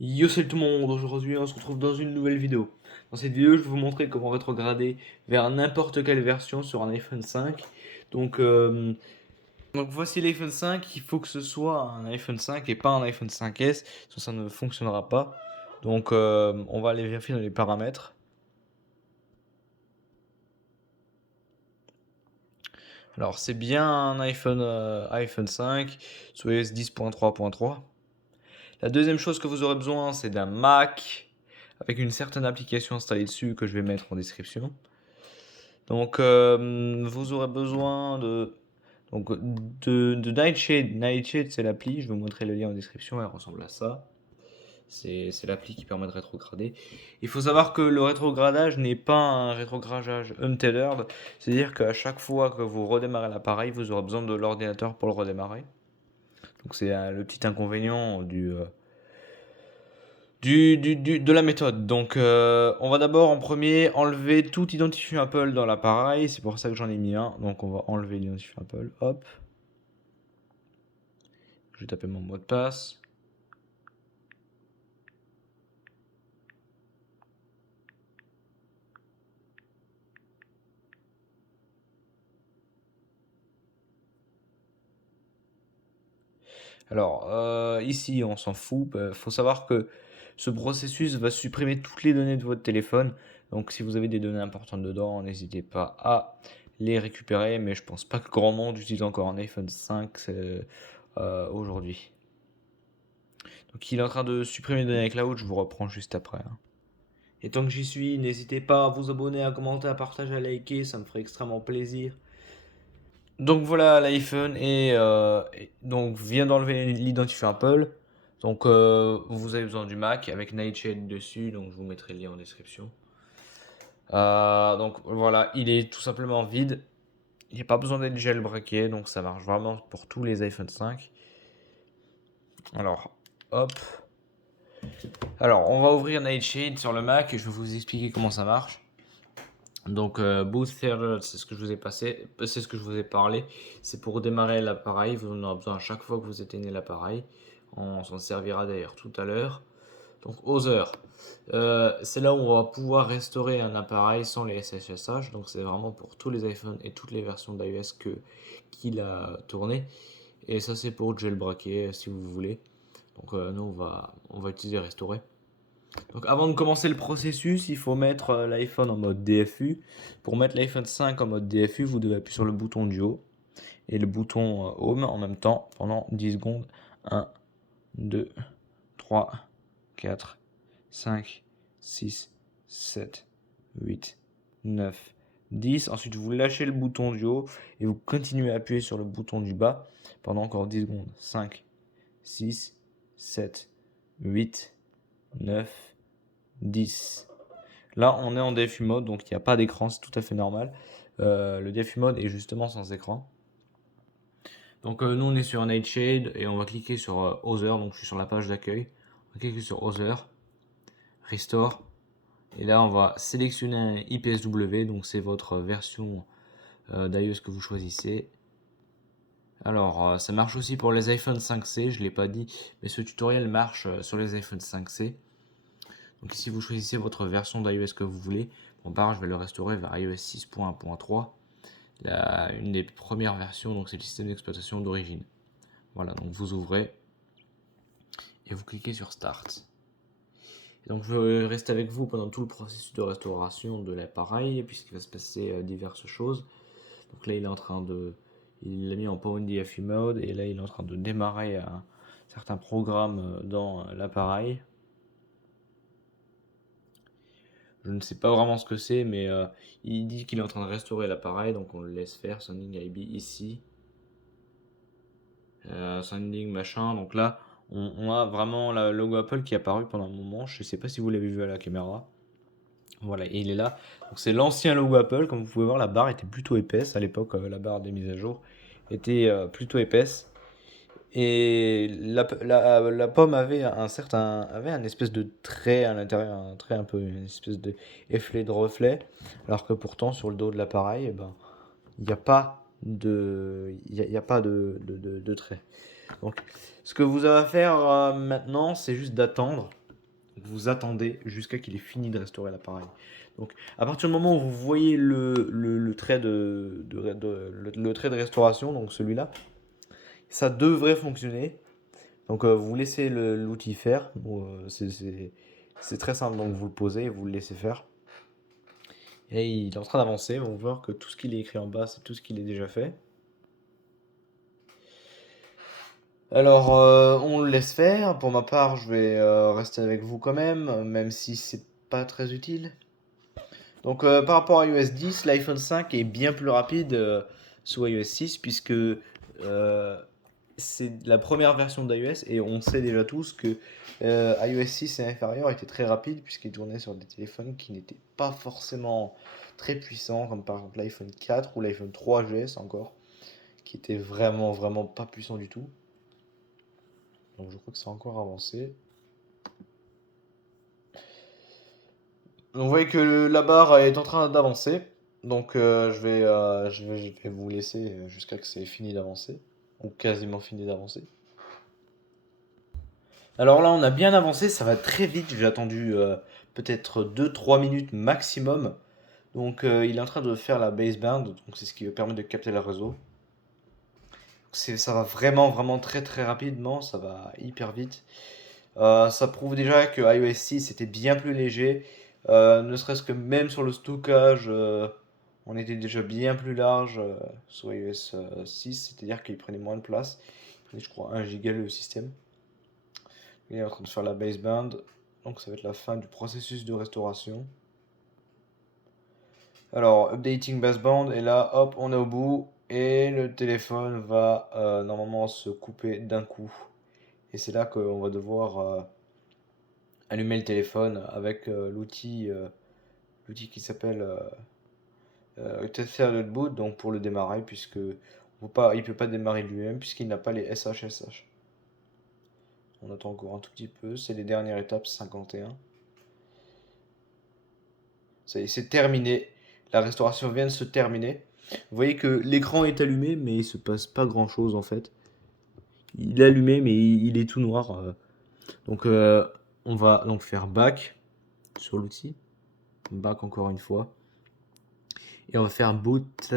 Yo, c'est tout le monde. Aujourd'hui, on se retrouve dans une nouvelle vidéo. Dans cette vidéo, je vais vous montrer comment rétrograder vers n'importe quelle version sur un iPhone 5. Donc, euh, donc voici l'iPhone 5. Il faut que ce soit un iPhone 5 et pas un iPhone 5S, sinon ça ne fonctionnera pas. On va aller vérifier dans les paramètres. Alors, c'est bien un iPhone 5 sous iOS 10.3.3. La deuxième chose que vous aurez besoin, c'est d'un Mac avec une certaine application installée dessus que je vais mettre en description. Vous aurez besoin de Nightshade. Nightshade, c'est l'appli. Je vais vous montrer le lien en description. Elle ressemble à ça. C'est l'appli qui permet de rétrograder. Il faut savoir que le rétrogradage n'est pas un rétrogradage untethered. C'est-à-dire qu'à chaque fois que vous redémarrez l'appareil, vous aurez besoin de l'ordinateur pour le redémarrer. Donc c'est le petit inconvénient de la méthode. On va d'abord en premier enlever tout identifiant Apple dans l'appareil. C'est pour ça que j'en ai mis un. Donc, on va enlever l'identifiant Apple. Hop. Je vais taper mon mot de passe. Ici, on s'en fout. Faut savoir que ce processus va supprimer toutes les données de votre téléphone. Donc, si vous avez des données importantes dedans, n'hésitez pas à les récupérer. Mais je pense pas que grand monde utilise encore un iPhone 5 aujourd'hui. Donc il est en train de supprimer les données iCloud, je vous reprends juste après, hein. Et tant que j'y suis, n'hésitez pas à vous abonner, à commenter, à partager, à liker, ça me ferait extrêmement plaisir. Donc voilà, l'iPhone vient d'enlever l'identifiant Apple. Vous avez besoin du Mac avec Nightshade dessus, donc je vous mettrai le lien en description. Donc voilà, il est tout simplement vide. Il n'y a pas besoin d'être jailbreaké, donc ça marche vraiment pour tous les iPhone 5. Alors, hop. Alors, on va ouvrir Nightshade sur le Mac et je vais vous expliquer comment ça marche. Booster, c'est ce que je vous ai passé, c'est ce que je vous ai parlé. C'est pour démarrer l'appareil. Vous en aurez besoin à chaque fois que vous éteignez l'appareil. On s'en servira d'ailleurs tout à l'heure. Donc, Other, c'est là où on va pouvoir restaurer un appareil sans les SSH. Donc, c'est vraiment pour tous les iPhones et toutes les versions d'iOS qu'il a tourné. Et ça, c'est pour jailbreaker si vous voulez. Nous, on va utiliser restaurer. Donc avant de commencer le processus, il faut mettre l'iPhone en mode DFU. Pour mettre l'iPhone 5 en mode DFU, vous devez appuyer sur le bouton du haut et le bouton Home en même temps pendant 10 secondes. 1, 2, 3, 4, 5, 6, 7, 8, 9, 10. Ensuite, vous lâchez le bouton du haut et vous continuez à appuyer sur le bouton du bas pendant encore 10 secondes. 5, 6, 7, 8, 9, 10. Là, on est en DFU mode, donc il n'y a pas d'écran, c'est tout à fait normal. Le DFU mode est justement sans écran. Nous, on est sur Nightshade et on va cliquer sur Other. Donc, je suis sur la page d'accueil. On va cliquer sur Other, Restore. Et là, on va sélectionner un IPSW, donc c'est votre version d'iOS que vous choisissez. Alors, ça marche aussi pour les iPhone 5C, je ne l'ai pas dit, mais ce tutoriel marche sur les iPhone 5C. Donc ici, vous choisissez votre version d'iOS que vous voulez. Bon, je vais le restaurer vers iOS 6.1.3. Une des premières versions, donc c'est le système d'exploitation d'origine. Voilà, donc vous ouvrez et vous cliquez sur Start. Et donc je vais rester avec vous pendant tout le processus de restauration de l'appareil, puisqu'il va se passer diverses choses. Donc là, il l'a mis en Power DFU mode, et là, il est en train de démarrer un certain programme dans l'appareil. Je ne sais pas vraiment ce que c'est, mais il dit qu'il est en train de restaurer l'appareil, donc on le laisse faire. Sounding IB ici. Sounding machin. Donc là, on a vraiment le logo Apple qui est apparu pendant un moment. Je ne sais pas si vous l'avez vu à la caméra. Voilà, et il est là. Donc c'est l'ancien logo Apple. Comme vous pouvez voir, la barre était plutôt épaisse. À l'époque, la barre des mises à jour était plutôt épaisse. Et la pomme avait avait un espèce de trait à l'intérieur, un trait un peu, une espèce de effet de reflet, alors que pourtant sur le dos de l'appareil, eh ben, il n'y a pas il y a pas de trait. Donc, ce que vous avez à faire maintenant, c'est juste d'attendre. Donc, vous attendez jusqu'à qu'il ait fini de restaurer l'appareil. Donc à partir du moment où vous voyez le trait le trait de restauration, donc celui-là, ça devrait fonctionner. Donc vous laissez l'outil faire. Bon, c'est très simple, donc vous le posez et vous le laissez faire. Et il est en train d'avancer, on va voir que tout ce qu'il est écrit en bas, c'est tout ce qu'il est déjà fait. Alors, on le laisse faire. Pour ma part, je vais rester avec vous quand même si c'est pas très utile. Donc, par rapport à iOS 10, l'iPhone 5 est bien plus rapide sous iOS 6 puisque c'est la première version d'iOS et on sait déjà tous que iOS 6 et inférieur était très rapide puisqu'il tournait sur des téléphones qui n'étaient pas forcément très puissants, comme par exemple l'iPhone 4 ou l'iPhone 3GS encore, qui étaient vraiment vraiment pas puissants du tout. Donc je crois que ça a encore avancé. Donc vous voyez que la barre est en train d'avancer. Donc je vais vous laisser jusqu'à que c'est fini d'avancer. Ou quasiment fini d'avancer. Alors là, on a bien avancé, ça va très vite. J'ai attendu peut-être 2-3 minutes maximum. Donc il est en train de faire la baseband, donc c'est ce qui va permettre de capter le réseau. Ça va vraiment vraiment très très rapidement, ça va hyper vite. Ça prouve déjà que iOS 6 était bien plus léger, ne serait-ce que même sur le stockage, on était déjà bien plus large sur iOS 6, c'est-à-dire qu'il prenait moins de place. Il prenait, je crois, 1 giga le système. Il est en train de faire la baseband, donc ça va être la fin du processus de restauration. Alors, updating baseband, et là, hop, on est au bout, et le téléphone va normalement se couper d'un coup. Et c'est là qu'on va devoir allumer le téléphone avec l'outil qui s'appelle Tester le boot, donc pour le démarrer, puisque il peut pas démarrer lui-même puisqu'il n'a pas les SHSH. On attend encore un tout petit peu, c'est les dernières étapes, 51. Ça y est, c'est terminé. La restauration vient de se terminer. Vous voyez que l'écran est allumé, mais il se passe pas grand chose en fait. Il est allumé, mais il est tout noir. Donc on va donc faire back sur l'outil. Back encore une fois. Et on va faire boot.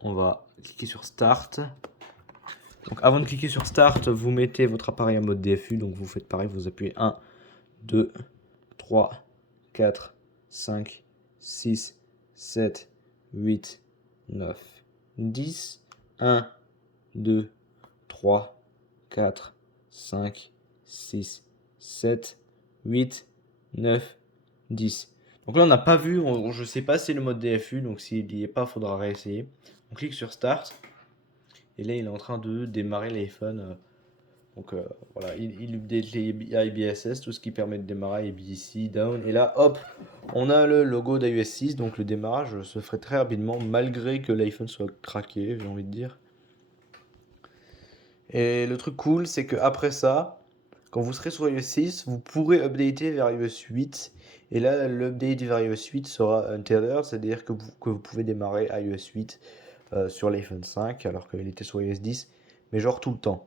On va cliquer sur start. Donc avant de cliquer sur start, vous mettez votre appareil en mode DFU. Donc vous faites pareil, vous appuyez 1, 2, 3, 4, 5, 6, 7, 8, 9, 10. 1, 2, 3, 4, 5, 6, 7, 8, 9, 10. Donc là, on n'a pas vu, je ne sais pas si c'est le mode DFU, donc s'il n'y est pas, il faudra réessayer. On clique sur Start, et là, il est en train de démarrer l'iPhone. Donc voilà, il update les IBSS, tout ce qui permet de démarrer ABC, down. Et là, hop, on a le logo d'iOS 6, donc le démarrage se ferait très rapidement, malgré que l'iPhone soit craqué, j'ai envie de dire. Et le truc cool, c'est que après ça, quand vous serez sur iOS 6, vous pourrez updater vers iOS 8. Et là, l'update vers iOS 8 sera un tether, c'est-à-dire que vous pouvez démarrer iOS 8 sur l'iPhone 5, alors qu'il était sur iOS 10, mais genre tout le temps.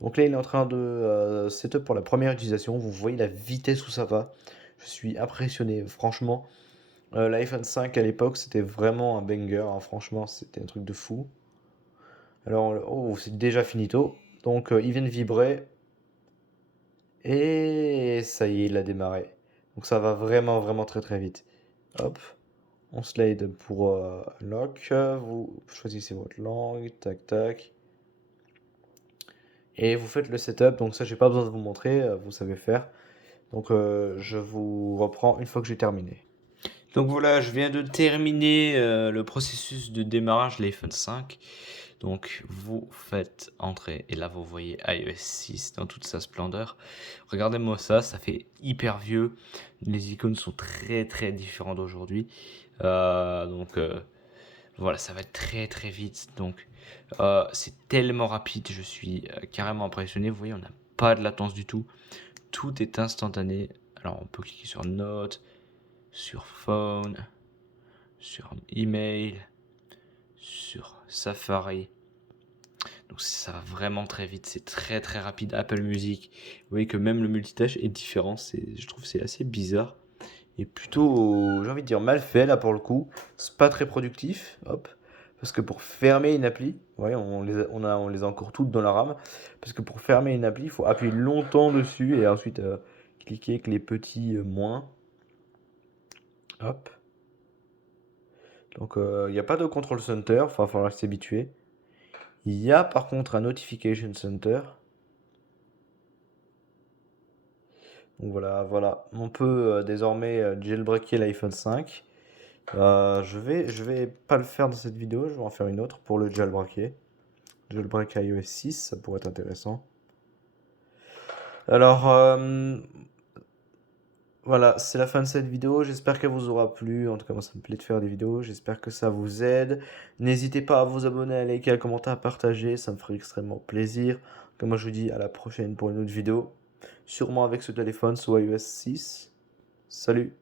Donc là, il est en train de setup pour la première utilisation. Vous voyez la vitesse où ça va. Je suis impressionné, franchement. L'iPhone 5 à l'époque, c'était vraiment un banger, hein. Franchement, c'était un truc de fou. Alors, oh, c'est déjà finito. Donc, il vient de vibrer. Et ça y est, il a démarré. Donc, ça va vraiment, vraiment très, très vite. Hop. On slide pour lock. Vous choisissez votre langue. Tac, tac. Et vous faites le setup. Donc, ça, j'ai pas besoin de vous montrer. Vous savez faire. Donc, je vous reprends une fois que j'ai terminé. Donc voilà, je viens de terminer le processus de démarrage de l'iPhone 5. Donc vous faites entrer, et là vous voyez iOS 6 dans toute sa splendeur. Regardez-moi ça, ça fait hyper vieux. Les icônes sont très très différentes d'aujourd'hui. Donc voilà, ça va être très très vite. Donc c'est tellement rapide, je suis carrément impressionné. Vous voyez, on n'a pas de latence du tout. Tout est instantané. Alors on peut cliquer sur Notes, sur Phone, sur Email, sur Safari. Donc ça va vraiment très vite, c'est très très rapide. Apple Music, vous voyez que même le multitâche est différent, je trouve que c'est assez bizarre. Et plutôt, j'ai envie de dire, mal fait là pour le coup. C'est pas très productif, hop. Parce que pour fermer une appli, ouais, on les a encore toutes dans la RAM. Parce que pour fermer une appli, il faut appuyer longtemps dessus et ensuite cliquer avec les petits moins. Hop. Donc il n'y a pas de control center, enfin, il faudra s'y habituer. Il y a par contre un notification center. Donc voilà. On peut désormais jailbreaker l'iPhone 5. Je vais pas le faire dans cette vidéo, je vais en faire une autre pour le jailbreaker. Jailbreak iOS 6, ça pourrait être intéressant. Alors, voilà, c'est la fin de cette vidéo. J'espère qu'elle vous aura plu. En tout cas, moi, ça me plaît de faire des vidéos. J'espère que ça vous aide. N'hésitez pas à vous abonner, à liker, à commenter, à partager. Ça me ferait extrêmement plaisir. Comme moi, je vous dis à la prochaine pour une autre vidéo. Sûrement avec ce téléphone sous iOS 6. Salut!